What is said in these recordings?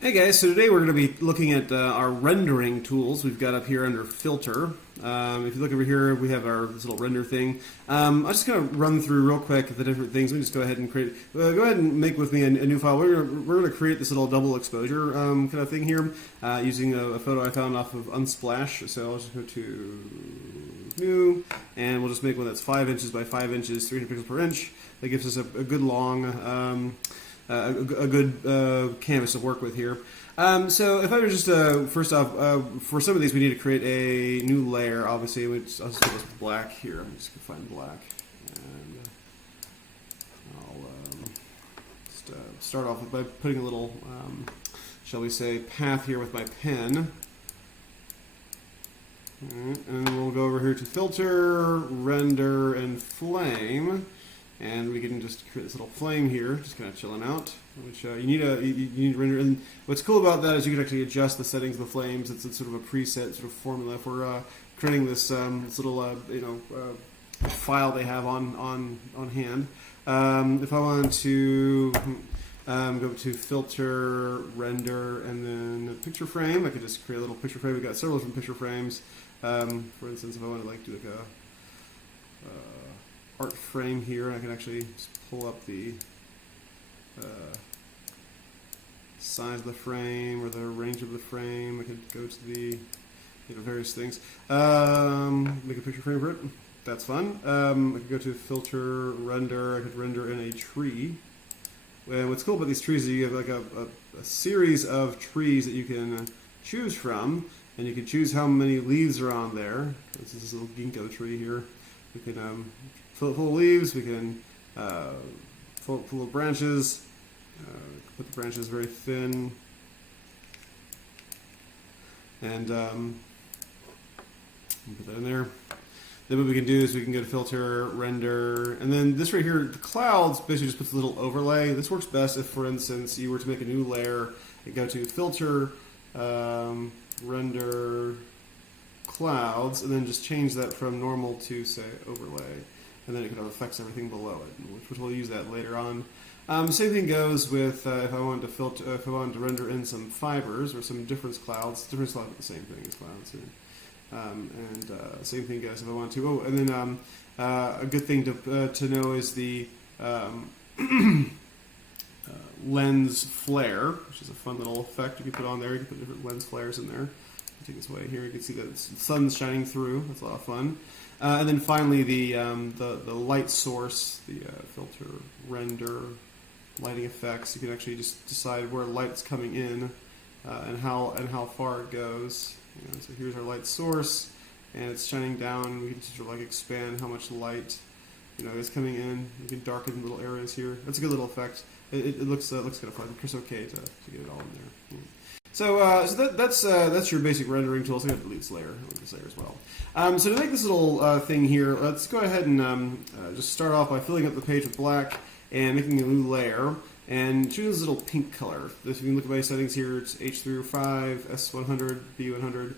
Hey guys, so today we're going to be looking at our rendering tools we've got up here under Filter. If you look over here, we have our this little render thing. I'll just kind of run through real quick the different things. Let me just go ahead and create. Go ahead and make with me a new file. We're going to create this little double exposure kind of thing here using a photo I found off of Unsplash. So I'll just go to New, and we'll just make one that's 5 inches by 5 inches, 300 pixels per inch. That gives us a good long. A good canvas to work with here. So if I were just first off, for some of these we need to create a new layer. Obviously, I'll just do this with black here. I'm just gonna find black, and I'll just start off by putting a little, shall we say, path here with my pen. All right, and we'll go over here to Filter, Render, and Flame. And we can just create this little flame here, just kind of chilling out. Which you need to render. And what's cool about that is you can actually adjust the settings of the flames. It's sort of a preset sort of formula for creating this, this little file they have on hand. If I wanted to go to Filter, Render, and then Picture Frame, I could just create a little picture frame. We've got several different picture frames. For instance, if I wanted to do like a art frame here, I can actually just pull up the size of the frame or the range of the frame. I could go to the various things. Make a picture frame for it. That's fun. I could go to Filter, Render. I could render in a tree. And what's cool about these trees is you have like a series of trees that you can choose from, and you can choose how many leaves are on there. This is a little ginkgo tree here. We can fill it full of leaves. We can fill it full of branches. Put the branches very thin, and put that in there. Then what we can do is we can go to Filter, Render, and then this right here, the clouds, basically just puts a little overlay. This works best if, for instance, you were to make a new layer and go to Filter, Render, Clouds, and then just change that from normal to, say, overlay. And then it kind of affects everything below it, which we'll use that later on. Same thing goes with if I wanted to filter, if I wanted to render in some fibers or some difference clouds. Difference clouds are the same thing as clouds. Same thing goes if I want to. Oh, and then a good thing to know is the lens flare, which is a fun little effect you can put on there. You can put different lens flares in there. Take this away here. You can see that the sun's shining through. That's a lot of fun. And then finally, the light source, the filter, render, lighting effects. You can actually just decide where light's coming in and how far it goes. So here's our light source, and it's shining down. We can just sort of like expand how much light is coming in. You can darken little areas here. That's a good little effect. It looks kind of fun. It's okay to get it all in there. So that's your basic rendering tool. So I'm going to delete this layer. I'll this layer as well. So to make this little thing here, let's go ahead and just start off by filling up the page with black and making a new layer. And choose this little pink color. If you can look at my settings here, it's H through 5, S100, B100.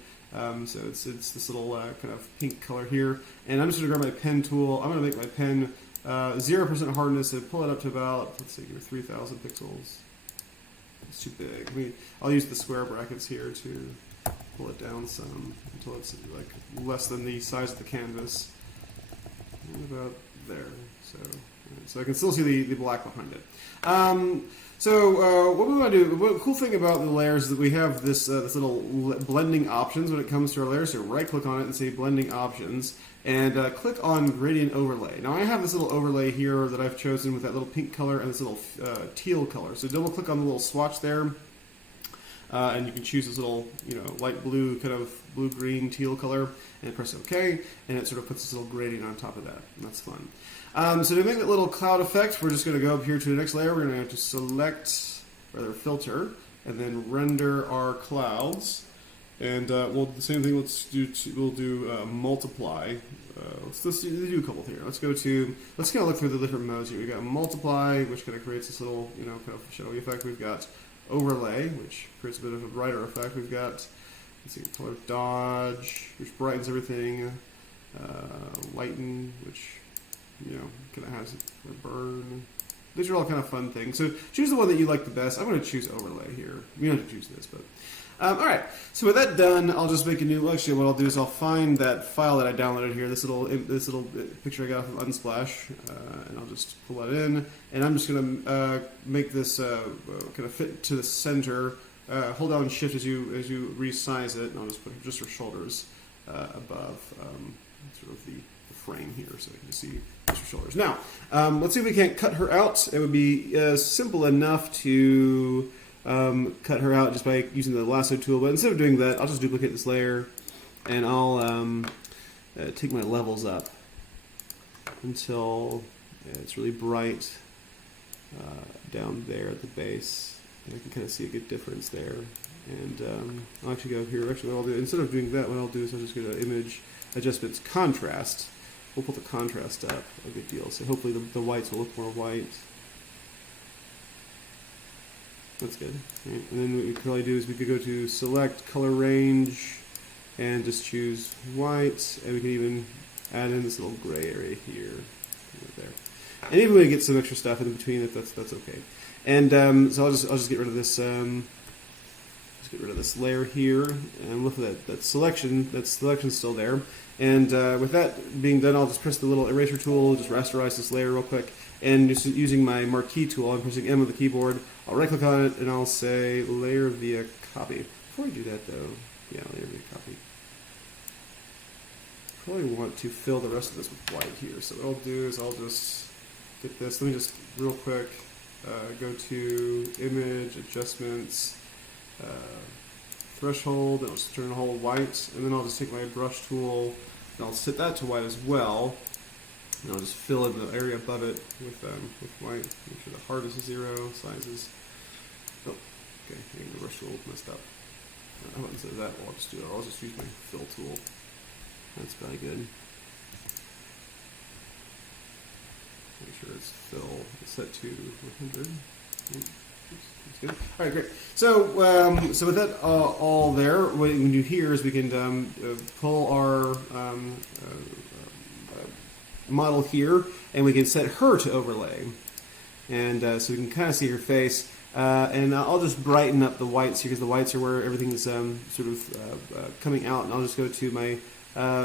So it's this little kind of pink color here. And I'm just going to grab my pen tool. I'm going to make my pen 0% hardness and pull it up to about, let's see, 3,000 pixels. It's too big. I'll use the square brackets here to pull it down some until it's like less than the size of the canvas. And about there. So I can still see the black behind it. What we want to do, the cool thing about the layers is that we have this little blending options when it comes to our layers. So right click on it and say blending options, and click on gradient overlay. Now I have this little overlay here that I've chosen with that little pink color and this little teal color. So double click on the little swatch there, and you can choose this little light blue, kind of blue-green teal color, and press OK, and it sort of puts this little gradient on top of that. And that's fun. So to make that little cloud effect, we're just going to go up here to the next layer. We're going to have to select, rather filter, and then render our clouds. And the same thing. We'll do multiply. Let's do a couple here. Let's kind of look through the different modes here. We've got multiply, which kind of creates this little kind of shadowy effect. We've got overlay, which creates a bit of a brighter effect. We've got, let's see, color dodge, which brightens everything. Lighten, which kind of has a burn. these are all kind of fun things. So choose the one that you like the best. I'm going to choose overlay here. You don't have to choose this, but all right. So with that done, I'll just make a new. Actually, what I'll do is I'll find that file that I downloaded here. This little picture I got from Unsplash, and I'll just pull that in. And I'm just going to make this kind of fit to the center. Hold down Shift as you resize it, and I'll just put just her shoulders above sort of the frame here, so you can just see just her shoulders. Now, let's see if we can't cut her out. It would be simple enough to cut her out just by using the lasso tool, but instead of doing that, I'll just duplicate this layer, and I'll take my levels up until it's really bright down there at the base. And I can kind of see a good difference there. And I'll actually go here. Actually, what I'll do, instead of doing that, what I'll do is I'll just go to Image, Adjustments, Contrast. We'll put the contrast up a good deal. So hopefully the whites will look more white. That's good. Right. And then what we could probably do is we could go to Select, Color Range, and just choose white. And we can even add in this little gray area here. Right there. And even when we get some extra stuff in between, that's okay. And so I'll just get rid of this. Just get rid of this layer here, and look at that selection. That selection's still there. And with that being done, I'll just press the little eraser tool, just rasterize this layer real quick. And just using my marquee tool, I'm pressing M on the keyboard. I'll right-click on it, and I'll say Layer via Copy. Before I do that, though, yeah, Layer via Copy. Probably want to fill the rest of this with white here. So what I'll do is I'll just get this. Let me just real quick. Go to Image, Adjustments, Threshold, and I'll just turn the whole white, and then I'll just take my brush tool, and I'll set that to white as well, and I'll just fill in the area above it with white, make sure the hardness is 0, sizes, oh, okay, the brush tool messed up. I wouldn't say that, well, I'll just use my fill tool, that's probably good. Make sure it's fill set to 100. That's good. All right, great. So, so with that all there, what we can do here is we can pull our model here, and we can set her to overlay, and so we can kind of see her face. And I'll just brighten up the whites here, because the whites are where everything's sort of coming out. And I'll just go to my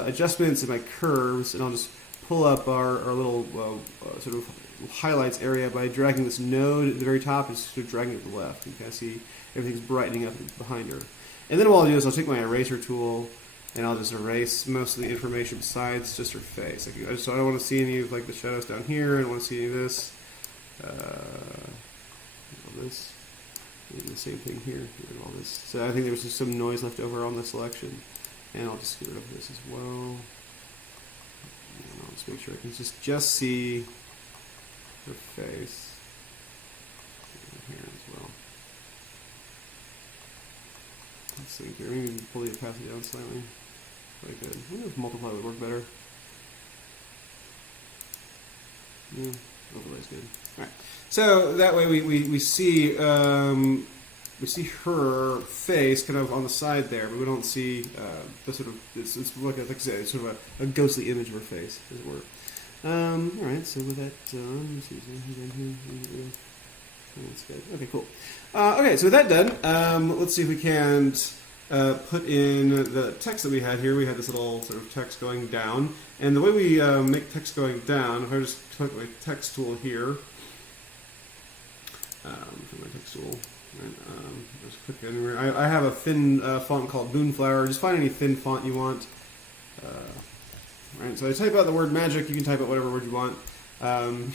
adjustments and my curves, and I'll just pull up our little sort of highlights area by dragging this node at the very top and sort of dragging it to the left. You can kind of see everything's brightening up behind her. And then what I'll do is I'll take my eraser tool, and I'll just erase most of the information besides just her face. So I don't want to see any of like the shadows down here. I don't want to see any of this. This. And the same thing here. Get rid of all this. So I think there was just some noise left over on the selection, and I'll just get rid of this as well. And I'll just make sure I can just see her face here as well. Let's see here. Maybe pull the opacity down slightly. Quite good. I wonder if multiply would work better. Yeah, overlay's good. All right. So that way we see her face kind of on the side there, but we don't see the sort of it's like I said, it's sort of a ghostly image of her face, as it were. All right. So with that done, that's good. Okay, cool. Okay, so with that done, let's see if we can put in the text that we had here. We had this little sort of text going down, and the way we make text going down, if I just click my text tool here. For my text tool, and, just click anywhere. I have a thin font called Moonflower. Just find any thin font you want. Right, so I type out the word magic. You can type out whatever word you want, and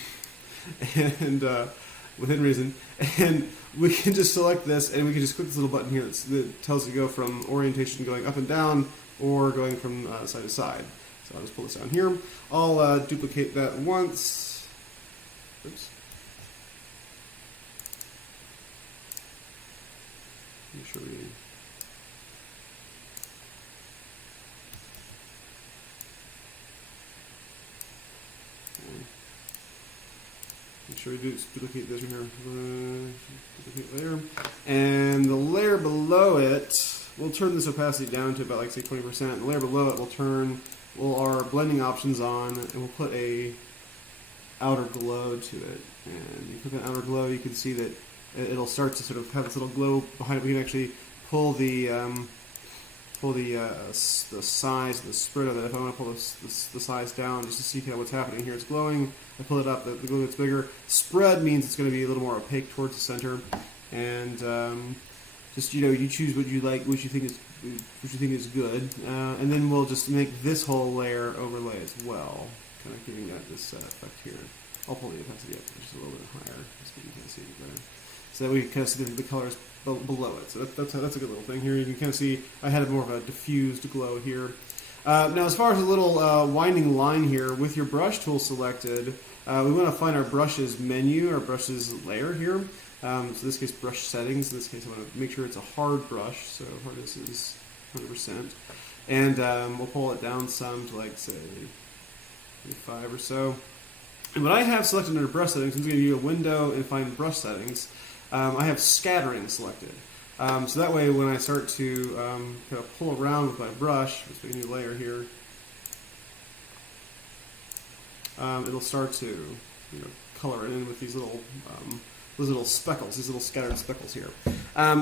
within reason. And we can just select this, and we can just click this little button here that tells you to go from orientation going up and down, or going from side to side. So I'll just pull this down here. I'll duplicate that once. Oops. Make sure we duplicate this right here. Duplicate layer, and the layer below it, we'll turn this opacity down to about like say 20%. The layer below it, we'll turn our blending options on, and we'll put a outer glow to it. And you click on outer glow, you can see that it'll start to sort of have this little glow behind it. We can actually pull the size of the spread of it. If I want to pull the size down just to see kind of what's happening here, it's glowing. I pull it up, the glow gets bigger. Spread means it's going to be a little more opaque towards the center, and just you choose what you like, what you think is good, and then we'll just make this whole layer overlay as well, kind of giving that this effect here. I'll pull the opacity up just a little bit higher, so you can kind of see it better. So that we kind of see the colors below it. So that's a good little thing here. You can kind of see I had more of a diffused glow here. Now, as far as a little winding line here, with your brush tool selected, we want to find our brushes menu, our brushes layer here. So in this case, brush settings. In this case, I want to make sure it's a hard brush, so hardness is 100%. And we'll pull it down some to, like, say, 5 or so. And what I have selected under brush settings, I'm going to give you a window and find brush settings. I have scattering selected. So that way, when I start to kind of pull around with my brush, let's make a new layer here, it'll start to color it in with these little speckles, these little scattered speckles here.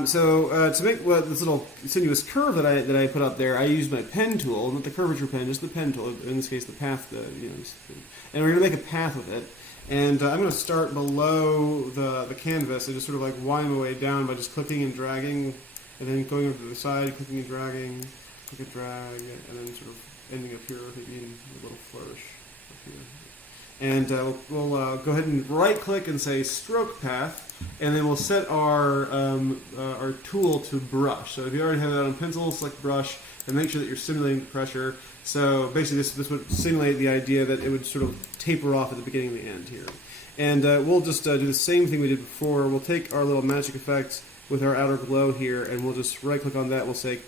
So to make this little sinuous curve that I put up there, I used my pen tool, not the curvature pen, just the pen tool. In this case, the path. And we're going to make a path with it. And I'm going to start below the canvas and just sort of like wind my way down by just clicking and dragging, and then going over to the side, clicking and dragging, click and drag, and then sort of ending up here, maybe in a little flourish up here. And we'll go ahead and right-click and say Stroke Path, and then we'll set our tool to Brush. So if you already have that on pencil, select Brush, and make sure that you're simulating the pressure. So basically this would simulate the idea that it would sort of taper off at the beginning and the end here. And we'll just do the same thing we did before. We'll take our little magic effect with our outer glow here, and we'll just right-click on that. We'll say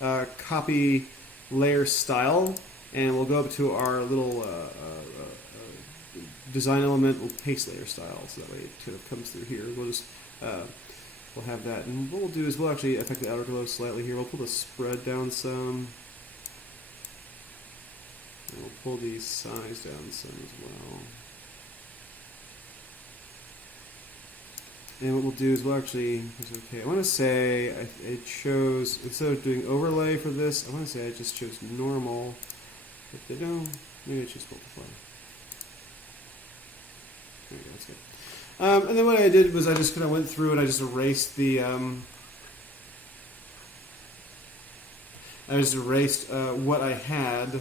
Copy Layer Style, and we'll go up to our little design element, we'll paste layer style, so that way it kind of comes through here. We'll just we'll have that, and what we'll do is we'll actually affect the outer glow slightly here. We'll pull the spread down some, and we'll pull the size down some as well. And what we'll do is we'll actually, okay, I want to say I chose, instead of doing overlay for this, I want to say I just chose normal. If they don't, maybe I choose multiply. There we go, that's good. And then what I did was I just kind of went through and I just erased the what I had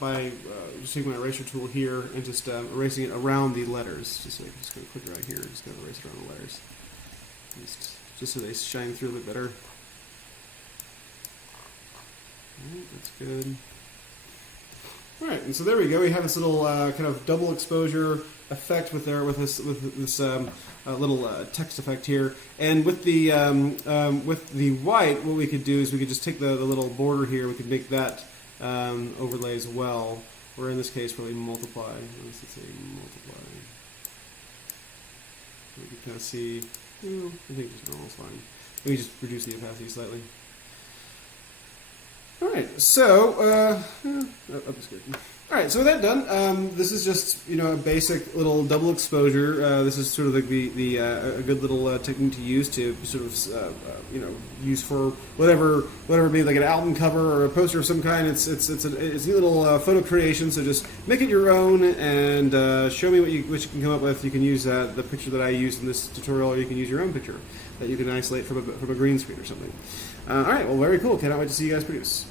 by just taking my eraser tool here and just erasing it around the letters. Just going to click right here, just going to erase it around the letters, just so they shine through a bit better. Alright, that's good. Alright, and so there we go. We have this little kind of double exposure effect with this little text effect here. And with the white, what we could do is we could just take the little border here. We could make that overlay as well. Or in this case, probably multiply. Let's say multiply. We can kind of see. I think just normal is fine. We just reduce the opacity slightly. Alright, so, that's good. Alright, so with that done, this is just, a basic little double exposure. This is sort of a good little technique to use to sort of, use for whatever be like an album cover or a poster of some kind. It's a neat little photo creation, so just make it your own and show me what you can come up with. You can use the picture that I used in this tutorial, or you can use your own picture that you can isolate from a green screen or something. Alright, well, very cool. Cannot wait to see you guys produce.